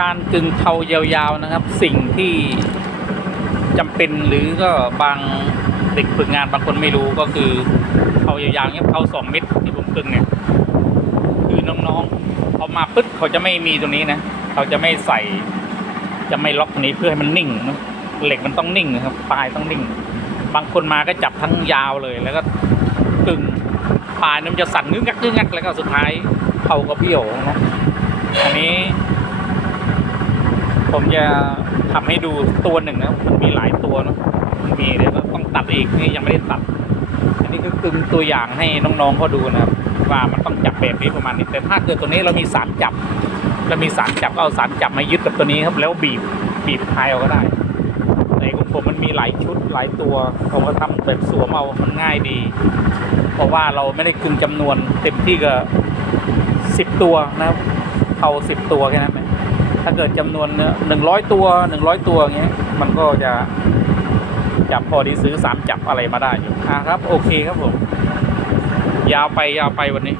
การกึงเทายาวๆนะครับ สิ่งที่จำเป็นหรือก็บางเด็กฝึกงานบางคนไม่รู้ก็คือเทายาวๆเนี้ยเทาสองเม็ดที่ผมกึงเนี่ย คือน้องๆพอมาปึ๊บเขาจะไม่มีตรงนี้นะเขาจะไม่ใส่ จะไม่ล็อกตรงนี้เพื่อให้มันนิ่งนะเหล็กมันต้องนิ่งนะครับปลายต้องนิ่ง บางคนมาก็จับทั้งยาวเลย แล้วก็กึ่งปลายมันจะสั่นงึกงักงึกงักแล้วก็สุดท้ายเขาก็เบี้ยวนะอันนี้ ผมจะทำให้ดูตัวหนึ่งนะมันมีหลายตัวเนอะมันมีเดี๋ยวต้องตัดอีกนี่ยังไม่ได้ตัด อันนี้ก็คือตัวอย่างให้น้องๆเขาดูนะครับ ว่ามันต้องจับแบบนี้ประมาณนี้ แต่ถ้าเกิดตัวนี้เรามีสารจับเรามีสารจับก็เอาสารจับมายึดกับตัวนี้ครับ แล้วบีบบีบคลายเอาก็ได้ในของผมมันมีหลายชุดหลายตัวผมก็ทำแบบสวมเอามันง่ายดี เพราะว่าเราไม่ได้กึ่งจำนวนเต็มที่ก็สิบตัวนะครับเท่าสิบตัวแค่นั้นเอง ถ้าเกิดจำนวนหนึ่งร้อยตัวหนึ่งร้อยตัวอย่างเงี้ยมันก็จะจับพอดีซื้อสามจับอะไรมาได้อยู่อะครับ โอเคครับผม ยาวไปยาวไปวันนี้